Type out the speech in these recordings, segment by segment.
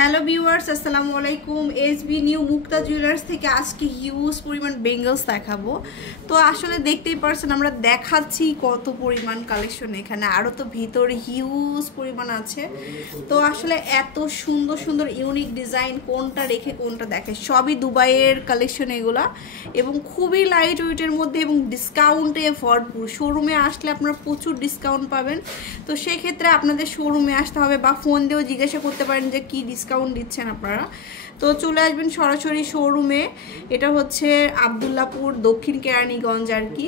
Hello viewers, আসসালামু আলাইকুম। SB new মুক্তা jewellers থেকে আজকে হিউজ পরিমাণ বেঙ্গলস দেখাবো। তো আসলে দেখতেই পারছেন আমরা দেখাচ্ছি কত পরিমাণ কালেকশন, এখানে আরও তো ভিতরে হিউজ পরিমাণ আছে। তো আসলে এত সুন্দর সুন্দর ইউনিক ডিজাইন, কোনটা রেখে কোনটা দেখে, সবই দুবাইয়ের কালেকশন এগুলা, এবং খুবই লাইট ওয়েটের মধ্যে এবং ডিসকাউন্টে ভরপুর। শোরুমে আসলে আপনারা প্রচুর ডিসকাউন্ট পাবেন। তো সেক্ষেত্রে আপনাদের শোরুমে আসতে হবে বা ফোন দিয়েও জিজ্ঞাসা করতে পারেন যে কী ডিসকাউন্ট দিচ্ছেন আপনারা। তো চলে আসবেন সরাসরি শোরুমে। এটা হচ্ছে আবদুল্লাপুর, দক্ষিণ কেরানীগঞ্জ আর কি।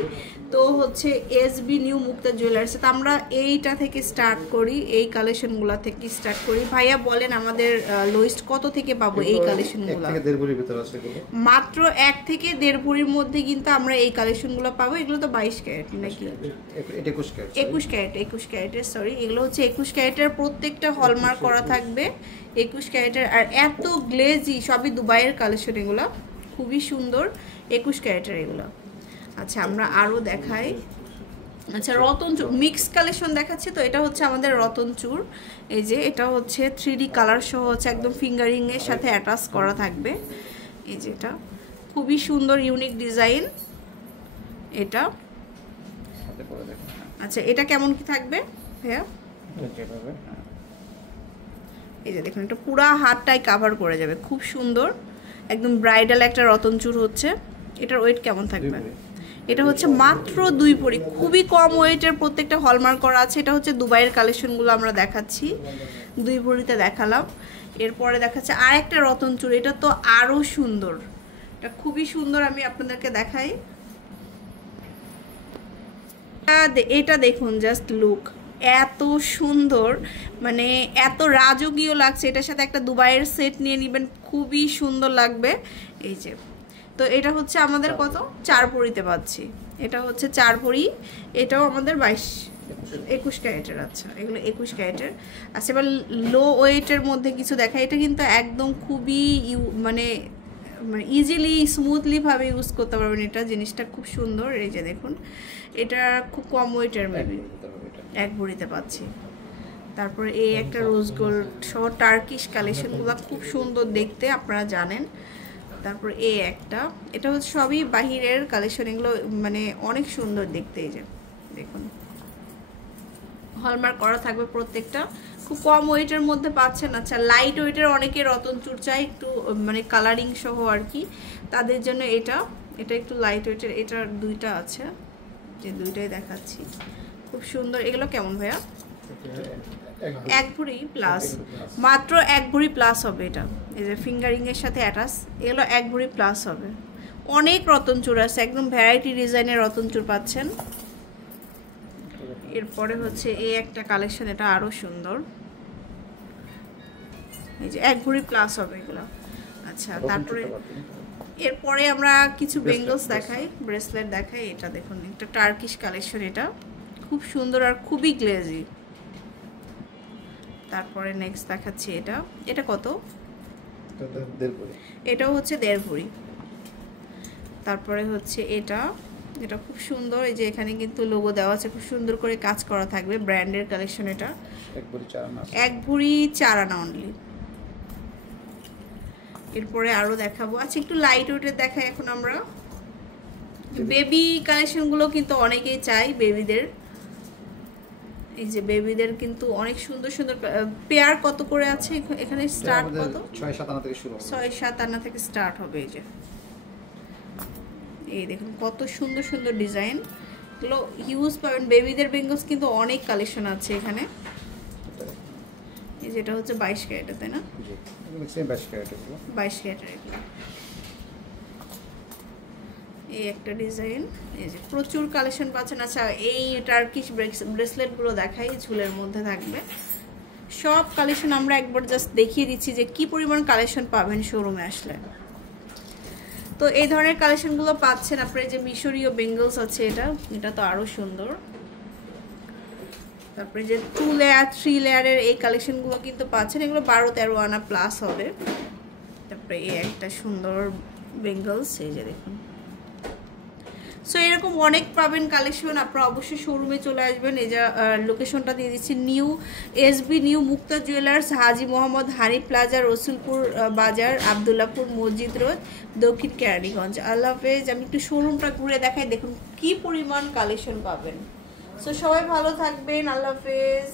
তো হচ্ছে এসবি নিউ মুক্তা জুয়েলার্স। তো আমরা এইটা থেকে স্টার্ট করি, এই কালেকশনগুলো থেকে স্টার্ট করি। ভাইয়া বলেন আমাদের লোয়েস্ট কত থেকে পাবো এই কালেকশনগুলো? মাত্র 1 থেকে 1.5 ভরির মধ্যে কিন্তু আমরা এই কালেকশনগুলো পাবো। এগুলো তো 22 ক্যারেট নাকি 21 ক্যারেটের, সরি, এগুলো হচ্ছে 21 ক্যারেটের। প্রত্যেকটা হলমার্ক করা থাকবে 21 ক্যারেটের। আর এত গ্লেজি, সবই দুবাইয়ের কালেকশন, এগুলো খুবই সুন্দর 21 ক্যারেটের এগুলো। আচ্ছা, আমরা আরও দেখাই। আচ্ছা, রতনচুর মিক্স কালেকশন দেখাচ্ছি। তো এটা হচ্ছে আমাদের রতনচুর। এই যে এটা হচ্ছে 3D কালার সহ হচ্ছে একদম ফিঙ্গারিংয়ের সাথে অ্যাটাচ করা থাকবে। এই যে এটা খুবই সুন্দর ইউনিক ডিজাইন এটা। আচ্ছা, এটা কেমন কি থাকবে ভাইয়া? এই যে দেখুন, এটা পুরা হাতটাই কাভার করে যাবে, খুব সুন্দর একদম ব্রাইডাল একটা রতনচুর হচ্ছে। এটার ওয়েট কেমন থাকবে? এটা হচ্ছে মাত্র 2 ভরি, খুবই কম ওয়েটের, প্রত্যেকটা হলমার্ক করা আছে। এটা হচ্ছে দুবাইয়ের কালেকশনগুলো আমরা দেখাচ্ছি, 2 ভরিতে দেখালাম। এরপরে দেখাচ্ছে আর একটা রতনচুর, এটা তো আরও সুন্দর, এটা খুবই সুন্দর। আমি আপনাদেরকে দেখাই, এটা দেখুন, জাস্ট লুক, এত সুন্দর, মানে এত রাজকীয় লাগছে। এটার সাথে একটা দুবাইয়ের সেট নিয়ে নেবেন, খুবই সুন্দর লাগবে। এই যে, তো এটা হচ্ছে আমাদের কত 4 ভরিতে পাচ্ছি। এটা হচ্ছে 4 ভরি, এটাও আমাদের 21 ক্যারেটের। আচ্ছা, এগুলো 21 ক্যারেটের। আচ্ছা, এবার লো ওয়েটের মধ্যে কিছু দেখা। এটা কিন্তু একদম খুবই মানে ইজিলি স্মুথলি ভাবে ইউজ করতে পারবেন। এটা জিনিসটা খুব সুন্দর। এই যে দেখুন, এটা খুব কম ওয়েটের, মেবি 1 ভরিতে পাচ্ছি। তারপরে এই একটা রোজ গোল্ড সহ টার্কিশ কালেকশনগুলো খুব সুন্দর দেখতে, আপনারা জানেন। তারপর এই একটা, এটা হচ্ছে সবই বাহিরের কালেকশন, এগুলো মানে অনেক সুন্দর দেখতে। এই যে দেখুন, হলমার্ক করা থাকবে প্রত্যেকটা, খুব কম ওয়েটের মধ্যে পাচ্ছেন। আচ্ছা, লাইট ওয়েটের অনেকে রতনচুর চাই, একটু মানে কালারিং সহ আর কি, তাদের জন্য এটা একটু লাইট ওয়েটের। এটার 2টা আছে, যে 2টাই দেখাচ্ছি, খুব সুন্দর। এগুলো কেমন ভাইয়া? 1 ভরি প্লাস, মাত্র 1 ভরি প্লাস হবে এটা। এই যে ফিঙ্গারিংয়ের সাথে অ্যাটাচ, এগুলো 1 ভরি প্লাস হবে। অনেক রতনচুর আছে, একদম ভ্যারাইটি ডিজাইনের রতনচুর পাচ্ছেন। এরপরে হচ্ছে এই একটা কালেকশন, এটা আরও সুন্দর। এই যে 1 ভরি প্লাস হবে এগুলো। আচ্ছা, তারপরে এরপরে আমরা কিছু বেঙ্গলস দেখাই, ব্রেসলেট দেখাই। এটা দেখুন, একটা টার্কিশ কালেকশন, এটা খুব সুন্দর আর খুবই গ্লেজি। তারপরে নেক্সট দেখাচ্ছি এটা কত? এটাও হচ্ছে 1.5 ভরি। তারপরে হচ্ছে এটা খুব সুন্দর। এই যে এখানে কিন্তু লোগো দেওয়া আছে, খুব সুন্দর করে কাজ করা থাকবে, ব্র্যান্ডের কালেকশন। এটা 1 ভরি 4 আনা অনলি। এরপরে আরো দেখাবো। আচ্ছা, একটু লাইট ওয়েটের দেখাই এখন আমরা। বেবি কালেকশনগুলো কিন্তু অনেকেই চাই, বেবিদের। এই যে বেবিদের কিন্তু অনেক সুন্দর সুন্দর পেয়ার। কত করে আছে এখানে? স্টার্ট কত? 6-7 আনা থেকে শুরু, 6-7 আনা থেকে স্টার্ট হবে। এই যে এই দেখুন, কত সুন্দর সুন্দর ডিজাইন, এগুলো হিউজ পাবেন। বেবিদের বেঙ্গলস কিন্তু অনেক কালেকশন আছে এখানে। এই যেটা হচ্ছে 22 ক্যারেটের, তাই না? 22 ক্যারেটের। এগুলো এই একটা ডিজাইন। এই যে প্রচুর কালেকশন পাচ্ছেন। আচ্ছা, এই টার্কিশ ব্রেসলেটগুলো দেখাই, ঝুলের মধ্যে থাকবে। সব কালেকশন আমরা একবার জাস্ট দেখিয়ে দিচ্ছি যে কি পরিমাণ কালেকশন পাবেন শোরুমে আসলে। তো এই ধরনের কালেকশনগুলো পাচ্ছেন আপনার। যে মিশরীয় বেঙ্গলস আছে, এটা তো আরও সুন্দর। তারপরে যে 2 লেয়ার 3 লেয়ারের এই কালেকশনগুলো কিন্তু পাচ্ছেন, এগুলো 12-13 আনা প্লাস হবে। তারপরে এই একটা সুন্দর বেঙ্গলস, এই যে দেখুন। সো এরকম অনেক পাবেন কালেকশন, আপনারা অবশ্যই শোরুমে চলে আসবেন। এই যা লোকেশনটা দিয়ে দিচ্ছি, নিউ এসবি নিউ মুক্তা জুয়েলার্স, হাজী মোহাম্মদ হানি প্লাজা, রসুলপুর বাজার, আবদুল্লাপুর মসজিদ রোড, দক্ষিণ কেরানীগঞ্জ। আল্লাহ হাফেজ। আমি একটু শোরুমটা ঘুরে দেখাই, দেখুন কি পরিমাণ কালেকশন পাবেন। সো সবাই ভালো থাকবেন, আল্লাহ হাফেজ।